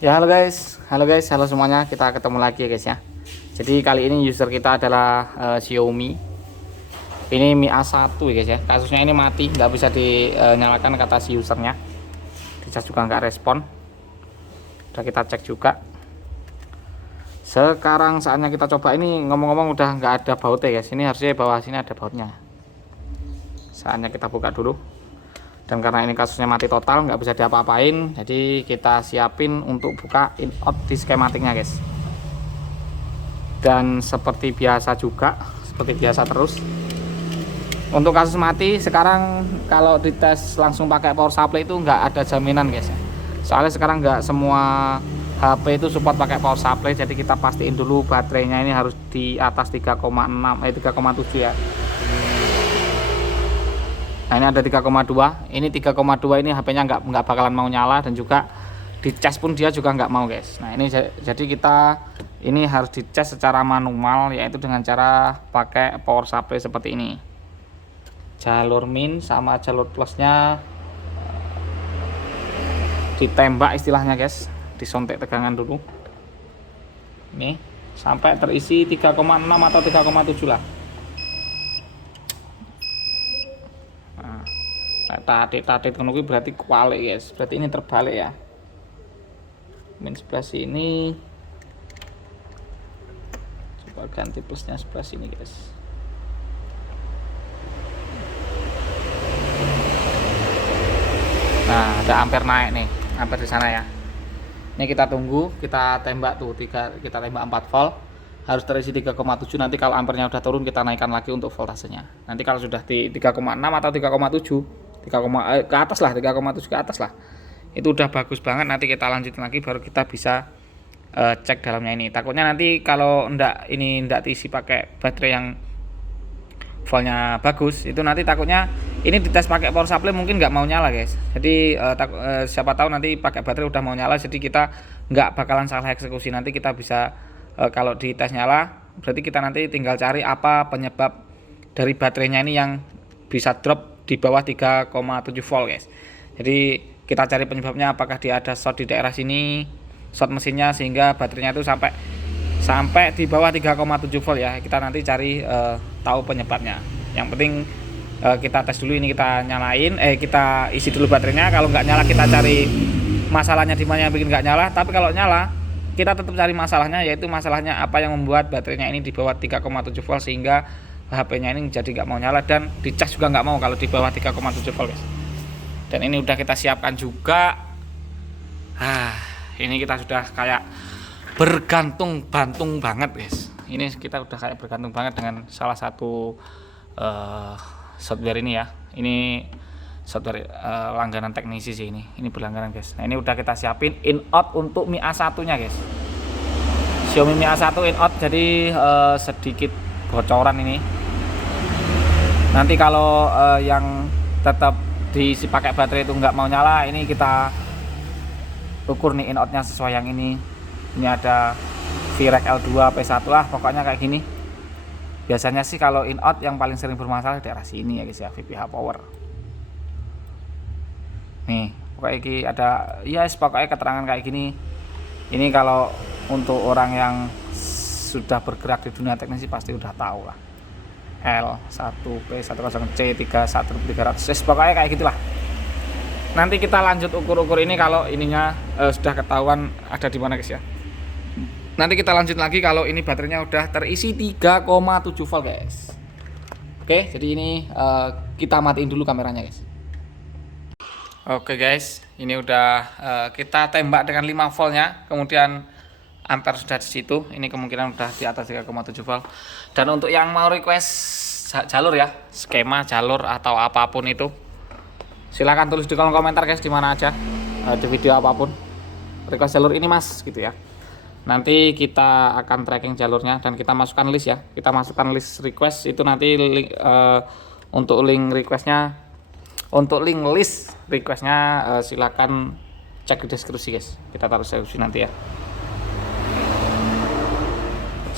Ya halo guys, halo semuanya. Kita ketemu lagi ya guys ya. Jadi kali ini user kita adalah Xiaomi. Ini Mi A1 ya guys ya. Kasusnya ini mati, nggak bisa dinyalakan kata si usernya. Dicas juga nggak respon. Udah kita cek juga. Sekarang saatnya kita coba. Ini ngomong-ngomong udah nggak ada bautnya guys. Ini harusnya bawah sini ada bautnya. Saatnya kita buka dulu. Dan karena ini kasusnya mati total, nggak bisa diapa-apain, jadi kita siapin untuk buka in out di skematiknya guys. Dan seperti biasa juga, seperti biasa terus untuk kasus mati sekarang, kalau dites langsung pakai power supply itu nggak ada jaminan guys. Soalnya sekarang nggak semua HP itu support pakai power supply, jadi kita pastiin dulu baterainya ini harus di atas 3,6 3,7 ya. Nah ini ada 3,2, ini 3,2 ini HP-nya nggak bakalan mau nyala, dan juga dicas pun dia juga nggak mau guys. Nah ini jadi kita ini harus dicas secara manual, yaitu dengan cara pakai power supply seperti ini. Jalur min sama jalur plusnya ditembak istilahnya guys, disontek tegangan dulu. Ini sampai terisi 3,6 atau 3,7 lah. Tatit kuwi berarti kualik guys, berarti ini terbalik ya. Min sebelah sini, coba ganti plusnya sebelah sini guys. Nah ada ampere naik nih, ampere di sana ya. Ini kita tunggu, kita tembak tuh kita tembak 4 volt, harus terisi 3,7. Nanti kalau ampernya udah turun kita naikkan lagi untuk voltasenya. Nanti kalau sudah di 3,6 atau 3,7 ke atas lah, 3,7 ke atas lah, itu udah bagus banget. Nanti kita lanjutin lagi, baru kita bisa cek dalamnya ini. Takutnya nanti kalau ndak diisi pakai baterai yang voltnya bagus, itu nanti takutnya ini dites pakai power supply mungkin nggak mau nyala guys. Jadi siapa tahu nanti pakai baterai udah mau nyala, jadi kita nggak bakalan salah eksekusi. Nanti kita bisa kalau dites nyala, berarti kita nanti tinggal cari apa penyebab dari baterainya ini yang bisa drop di bawah 3,7 volt guys. Jadi kita cari penyebabnya, apakah dia ada short di daerah sini, short mesinnya, sehingga baterainya itu sampai di bawah 3,7 volt ya. Kita nanti cari tahu penyebabnya. Yang penting kita tes dulu, ini kita nyalain, kita isi dulu baterainya. Kalau nggak nyala kita cari masalahnya di mana yang bikin nggak nyala. Tapi kalau nyala kita tetap cari masalahnya, yaitu masalahnya apa yang membuat baterainya ini di bawah 3,7 volt sehingga HP-nya ini jadi nggak mau nyala, dan dicas juga nggak mau kalau di bawah 3,7 volt guys. Dan ini udah kita siapkan juga. Ini kita sudah kayak bergantung banget guys. Ini kita udah kayak bergantung banget dengan salah satu software ini ya. Ini software langganan teknisi sih ini. Ini berlangganan guys. Nah ini udah kita siapin in out untuk Mi A1 nya guys. Xiaomi Mi A1 in out, jadi sedikit bocoran ini. Nanti kalau yang tetap diisi pakai baterai itu nggak mau nyala, ini kita ukur nih in outnya sesuai yang ini. Ini ada VREC L2 P1 lah, pokoknya kayak gini. Biasanya sih kalau in out yang paling sering bermasalah di daerah sini ya guys ya, VPH power. Nih pokoknya ini ada, yes pokoknya keterangan kayak gini. Ini kalau untuk orang yang sudah bergerak di dunia teknisi pasti udah tahu lah. L1P10C31300, pokoknya kayak gitulah. Nanti kita lanjut ukur-ukur ini kalau ininya sudah ketahuan ada di mana guys ya. Nanti kita lanjut lagi kalau ini baterainya udah terisi 3,7 volt guys. Oke, jadi ini kita matiin dulu kameranya guys. Oke guys, ini udah kita tembak dengan 5 voltnya, kemudian ampere sudah di situ. Ini kemungkinan udah di atas 3,7 volt. Dan untuk yang mau request jalur ya, skema jalur atau apapun itu, silahkan tulis di kolom komentar guys, di mana aja, di video apapun, request jalur ini mas gitu ya. Nanti kita akan tracking jalurnya dan kita masukkan list ya. Kita masukkan list request itu nanti link, untuk link requestnya, untuk link list requestnya silakan cek di deskripsi guys. Kita taruh deskripsi nanti ya.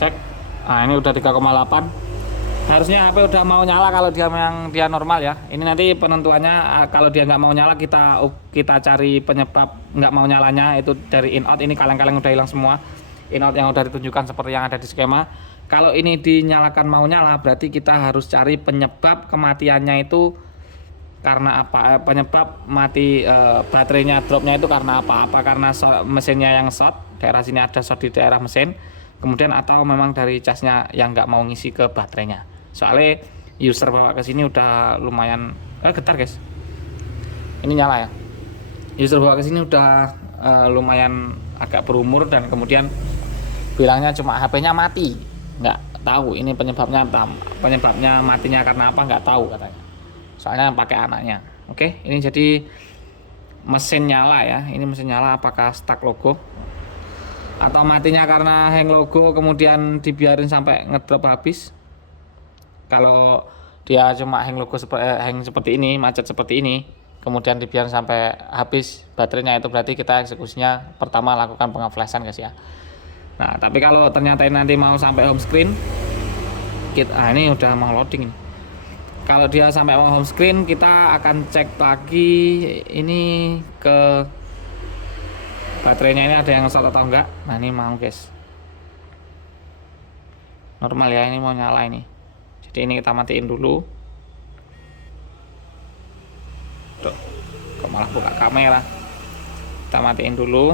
Cek. Nah ini udah 3,8. Harusnya HP udah mau nyala kalau dia memang dia normal ya. Ini nanti penentuannya kalau dia nggak mau nyala kita cari penyebab nggak mau nyalanya itu dari in out. Ini kaleng-kaleng udah hilang semua. In out yang udah ditunjukkan seperti yang ada di skema. Kalau ini dinyalakan mau nyala berarti kita harus cari penyebab kematiannya itu karena apa? Penyebab mati baterainya dropnya itu karena apa? Apa karena mesinnya yang short, daerah sini ada short di daerah mesin, kemudian atau memang dari casnya yang nggak mau ngisi ke baterainya. Soalnya user bawa ke sini udah lumayan getar guys. Ini nyala ya. User bawa ke sini udah lumayan agak berumur dan kemudian bilangnya cuma HP-nya mati. Nggak tahu ini penyebabnya matinya karena apa nggak tahu katanya. Soalnya pakai anaknya. Oke, ini jadi mesin nyala ya. Ini mesin nyala apakah stuck logo atau matinya karena hang logo kemudian dibiarin sampai ngedrop habis. Kalau dia cuma hang logo hang seperti ini, macet seperti ini, kemudian dibiarin sampai habis baterainya, itu berarti kita eksekusinya pertama lakukan pengeflashan guys ya. Nah, tapi kalau ternyata nanti mau sampai home screen, ini udah mau loading ini. Kalau dia sampai mau home screen, kita akan cek lagi ini ke baterainya ini ada yang short atau enggak. Nah, ini mau guys. Normal ya, ini mau nyala ini. Jadi ini kita matiin dulu. Tuh, kok malah buka kamera. Kita matiin dulu.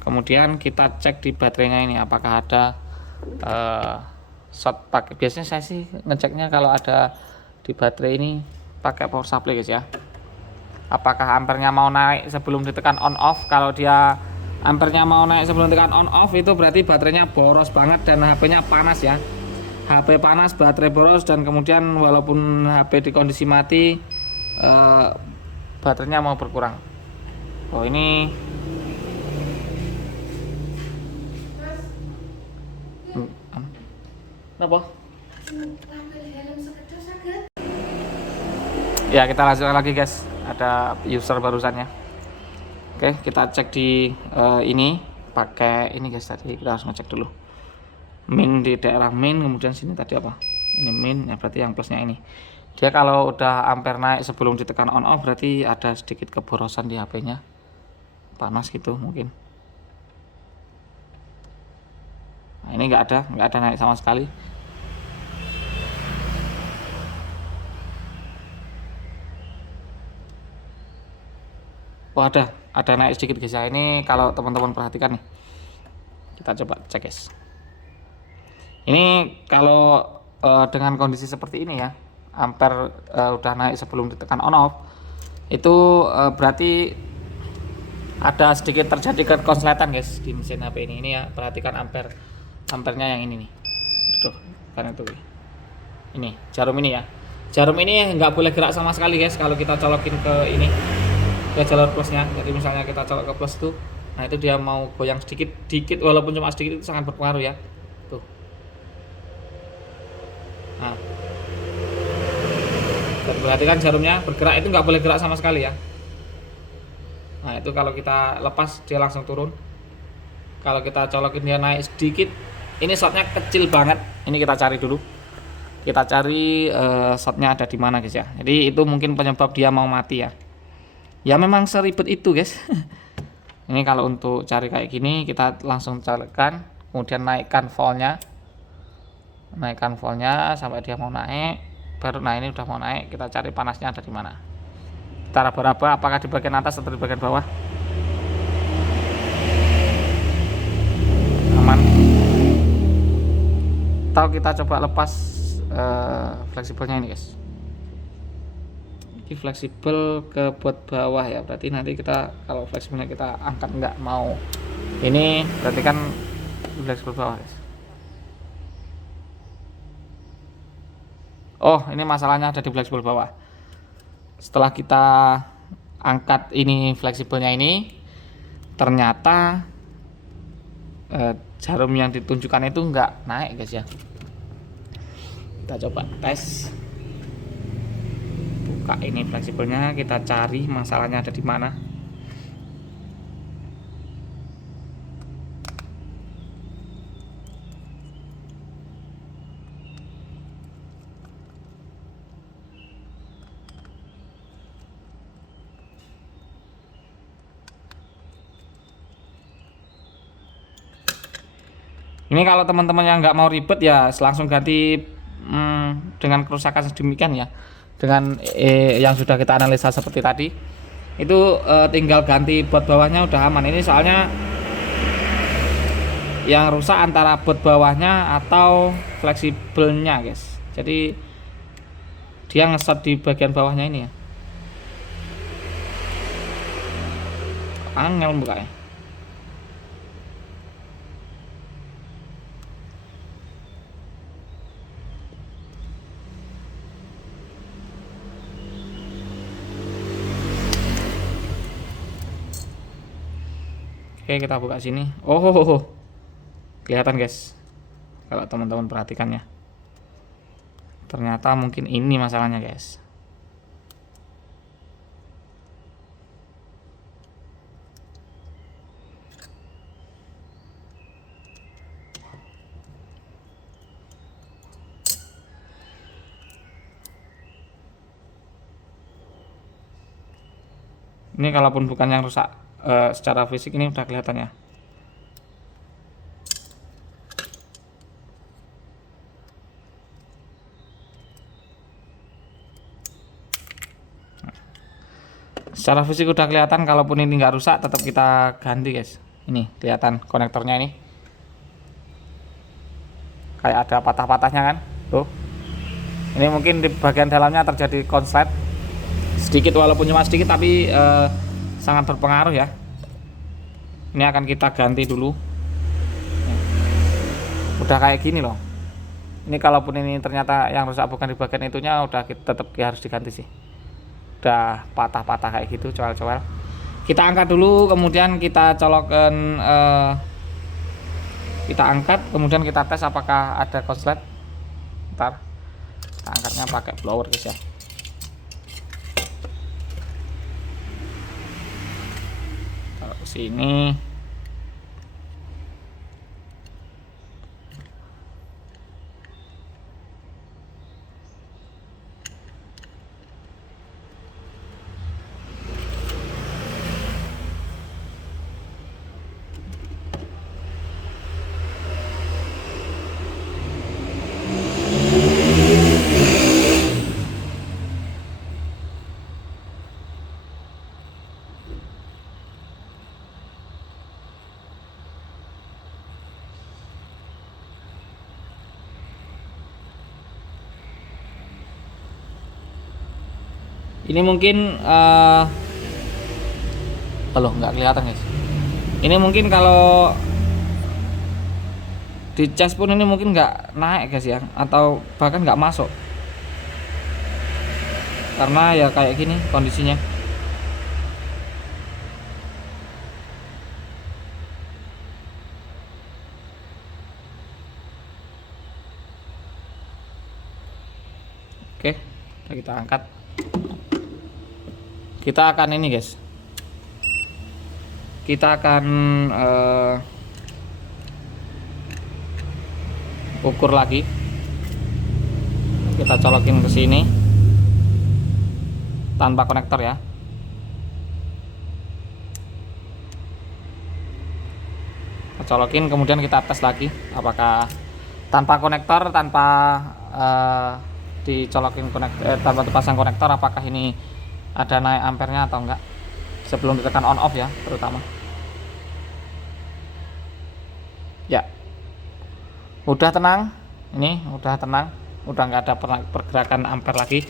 Kemudian kita cek di baterainya ini apakah ada short pakai. Biasanya saya sih ngeceknya kalau ada di baterai ini pakai power supply guys ya. Apakah ampernya mau naik sebelum ditekan on off. Kalau dia ampernya mau naik sebelum ditekan on off, itu berarti baterainya boros banget dan HP-nya panas ya. HP panas, baterai boros, dan kemudian walaupun HP di kondisi mati, baterainya mau berkurang. Oh, ini apa? Ya, kita lanjutkan lagi guys. Ada user barusannya. Oke, kita cek di ini pakai ini guys. Tadi kita harus ngecek dulu min di daerah min, kemudian sini tadi apa, ini min ya, berarti yang plusnya ini. Dia kalau udah ampere naik sebelum ditekan on off berarti ada sedikit keborosan di HP-nya, panas gitu mungkin. Nah, ini nggak ada naik sama sekali. Oh, ada naik sedikit guys ya. Ini kalau teman-teman perhatikan nih, kita coba cek guys. Ini kalau dengan kondisi seperti ini ya, ampere udah naik sebelum ditekan on off, itu berarti ada sedikit terjadi konsletan guys di mesin HP ini. Ini ya, perhatikan ampernya yang ini nih. Tuh, kan itu. Ini jarum ini ya. Jarum ini nggak boleh gerak sama sekali guys kalau kita colokin ke ini, ke jalur plusnya. Jadi misalnya kita colok ke plus tuh, nah itu dia mau goyang sedikit walaupun cuma sedikit itu sangat berpengaruh ya. Tuh. Nah, dan perhatikan jarumnya bergerak, itu nggak boleh gerak sama sekali ya. Nah, itu kalau kita lepas dia langsung turun. Kalau kita colokin dia naik sedikit. Ini shotnya kecil banget. Ini kita cari dulu. Kita cari shotnya ada di mana guys ya. Jadi itu mungkin penyebab dia mau mati ya. Ya memang seribet itu guys. Ini kalau untuk cari kayak gini kita langsung colokkan, kemudian naikkan voltnya sampai dia mau naik. Baru nah ini udah mau naik, kita cari panasnya ada di mana. Kita raba-raba apakah di bagian atas atau di bagian bawah. Aman. Atau kita coba lepas fleksibelnya ini guys. Ini fleksibel ke buat bawah ya, berarti nanti kita kalau fleksibelnya kita angkat nggak mau ini, berarti kan fleksibel bawah guys. Oh, ini masalahnya ada di fleksibel bawah. Setelah kita angkat ini fleksibelnya ini, ternyata jarum yang ditunjukkan itu nggak naik guys ya. Kita coba tes. Buka ini fleksibelnya, kita cari masalahnya ada di mana. Ini kalau teman-teman yang nggak mau ribet ya langsung ganti dengan kerusakan sedemikian ya, dengan yang sudah kita analisa seperti tadi itu, tinggal ganti bot bawahnya udah aman. Ini soalnya yang rusak antara bot bawahnya atau fleksibelnya guys, jadi dia ngesot di bagian bawahnya ini ya, angel bukanya. Oke, kita buka sini. Oh, kelihatan guys, kalau teman-teman perhatikan ya, ternyata mungkin ini masalahnya guys. Ini kalaupun bukan yang rusak secara fisik, ini udah kelihatan ya. Secara fisik udah kelihatan, kalaupun ini nggak rusak tetap kita ganti guys. Ini kelihatan konektornya ini kayak ada patah-patahnya kan tuh. Ini mungkin di bagian dalamnya terjadi konslet sedikit, walaupun cuma sedikit tapi sangat berpengaruh ya. Ini akan kita ganti dulu. Udah kayak gini loh. Ini kalaupun ini ternyata yang rusak bukan di bagian itunya, udah tetap harus diganti sih. Udah patah-patah kayak gitu, coel-coel. Kita angkat dulu, kemudian kita colokkan, kita angkat, kemudian kita tes apakah ada konslet. Ntar kita angkatnya pakai blower guys ya. Taruh ke sini. Ini mungkin kalau nggak kelihatan guys. Ini mungkin kalau di cas pun ini mungkin nggak naik guys ya, atau bahkan nggak masuk, karena ya kayak gini kondisinya. Oke, kita angkat. Kita akan ini guys, kita akan ukur lagi. Kita colokin ke sini tanpa konektor ya. Kita colokin, kemudian kita tes lagi apakah tanpa konektor, tanpa dicolokin konektor, tanpa dipasang konektor, apakah ini ada naik ampernya atau enggak sebelum ditekan on off ya, terutama ya. Udah tenang, ini udah tenang, udah nggak ada pergerakan ampere lagi,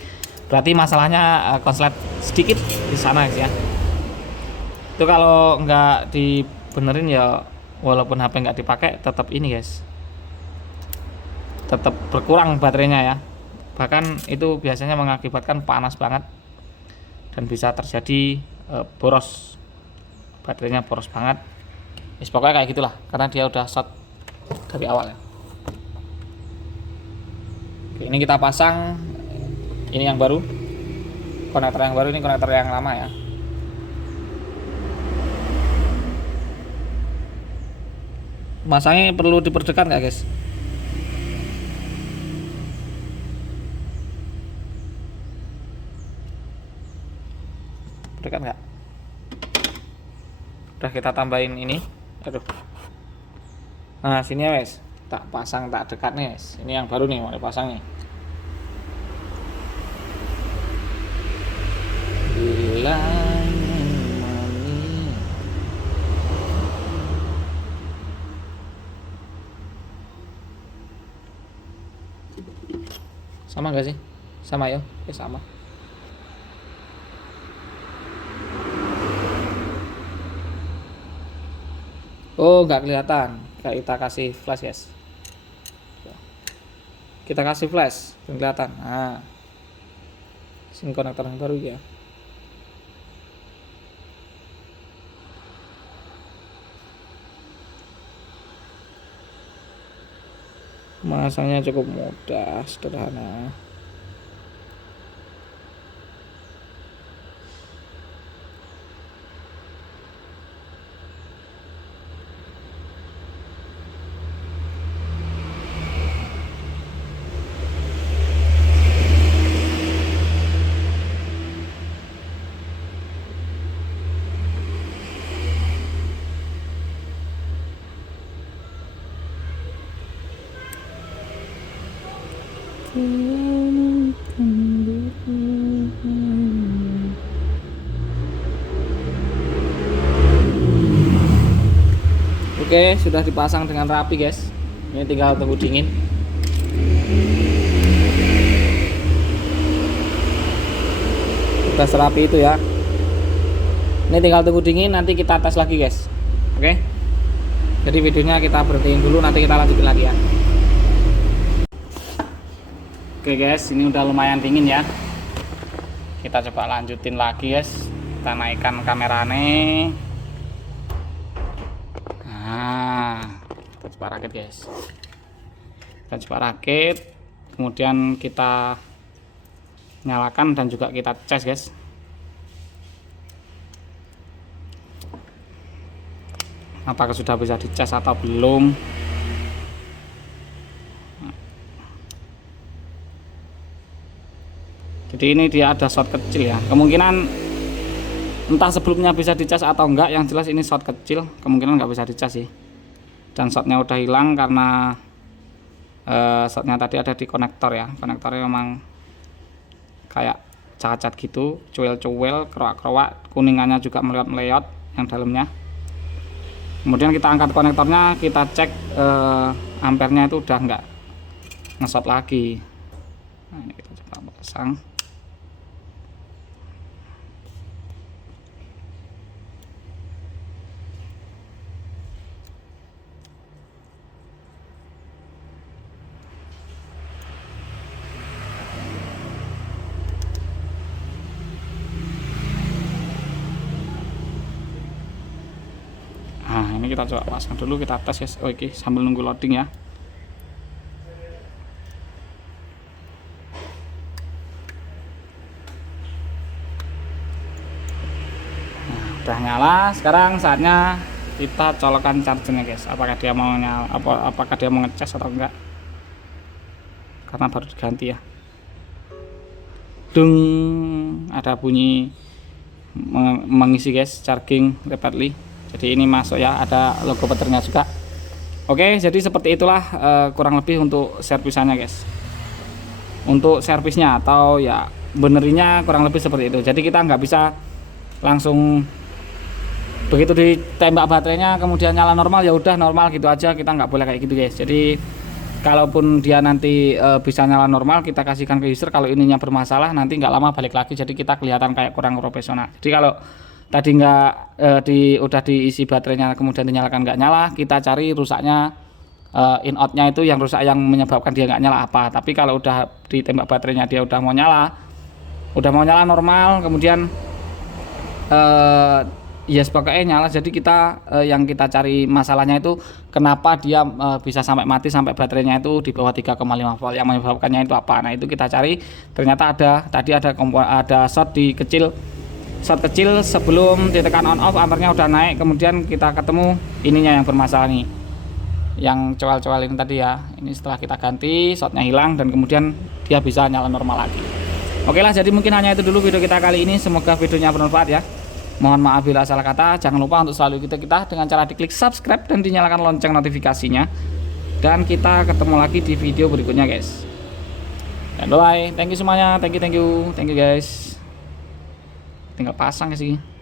berarti masalahnya konslet sedikit di sana ya. Itu kalau nggak dibenerin ya, walaupun HP nggak dipakai tetap ini guys, tetap berkurang baterainya ya. Bahkan itu biasanya mengakibatkan panas banget dan bisa terjadi boros, baterainya boros banget. Pokoknya kayak gitulah, karena dia udah short dari awal ya. Oke, ini kita pasang, ini yang baru, konektor yang baru, ini konektor yang lama ya. Masangnya perlu diperdekat nggak guys? Dekat nggak? Udah kita tambahin ini, aduh. Nah sini ya guys, Tak pasang, tak dekat nih guys. Ini yang baru nih, mau dipasang nih. Bila sama gak sih? Sama ya? Oke, sama. Oh, nggak kelihatan. Kita kasih flash guys. Kita kasih flash, kelihatan. Nah, sini konektor yang baru ya. Masangnya cukup mudah, sederhana. Oke, sudah dipasang dengan rapi guys. Ini tinggal tunggu dingin. Sudah serapi itu ya. Ini tinggal tunggu dingin, nanti kita tes lagi guys. Oke. Jadi videonya kita berhentiin dulu, nanti kita lanjutin lagi ya. Oke guys, ini udah lumayan dingin ya. Kita coba lanjutin lagi guys. Kita naikkan kameranya. Nah, kita coba rakit guys. Kita coba rakit, kemudian kita nyalakan dan juga kita cas guys. Apakah sudah bisa dicas atau belum? Jadi ini dia ada short kecil ya. Kemungkinan entah sebelumnya bisa dicas atau enggak, yang jelas ini short kecil, kemungkinan nggak bisa dicas sih. Dan shortnya udah hilang karena shortnya tadi ada di konektor ya. Konektornya memang kayak cacat gitu, cuel-cuel, keroak-keroak, kuningannya juga melewat-melewat yang dalamnya. Kemudian kita angkat konektornya, kita cek ampernya itu udah nggak nge-short lagi. Nah, ini kita coba pasang. Nah, ini kita coba pasang dulu, kita tes guys. Oke, sambil nunggu loading ya. Nah, udah nyala. Sekarang saatnya kita colokan chargernya guys. Apakah dia mau nyala, apakah dia mau ngecas atau enggak? Karena baru diganti ya. Dung, ada bunyi mengisi guys, charging rapidly. Jadi ini masuk ya, ada logo baterainya juga. Oke, jadi seperti itulah kurang lebih untuk servisannya guys. Untuk servisnya atau ya benerinya kurang lebih seperti itu. Jadi kita nggak bisa langsung begitu ditembak baterainya kemudian nyala normal, ya udah normal gitu aja, kita nggak boleh kayak gitu guys. Jadi kalaupun dia nanti bisa nyala normal, kita kasihkan ke user. Kalau ininya bermasalah nanti nggak lama balik lagi, jadi kita kelihatan kayak kurang profesional. Jadi kalau tadi nggak udah diisi baterainya kemudian dinyalakan nggak nyala, kita cari rusaknya in outnya itu, yang rusak yang menyebabkan dia nggak nyala apa. Tapi kalau udah ditembak baterainya dia udah mau nyala normal, kemudian yes pokoknya nyala. Jadi kita yang kita cari masalahnya itu kenapa dia bisa sampai mati, sampai baterainya itu di bawah 3,5 volt, yang menyebabkannya itu apa. Nah itu kita cari, ternyata tadi ada short kecil sebelum ditekan on off, ampernya udah naik, kemudian kita ketemu ininya yang bermasalah nih, yang coel-coel ini tadi ya. Ini setelah kita ganti, shortnya hilang dan kemudian dia bisa nyala normal lagi. Oke lah, jadi mungkin hanya itu dulu video kita kali ini. Semoga videonya bermanfaat ya. Mohon maaf bila salah kata. Jangan lupa untuk selalu ikuti kita dengan cara diklik subscribe dan dinyalakan lonceng notifikasinya, dan kita ketemu lagi di video berikutnya guys. Dan bye, thank you semuanya, thank you guys. Tinggal pasang sih.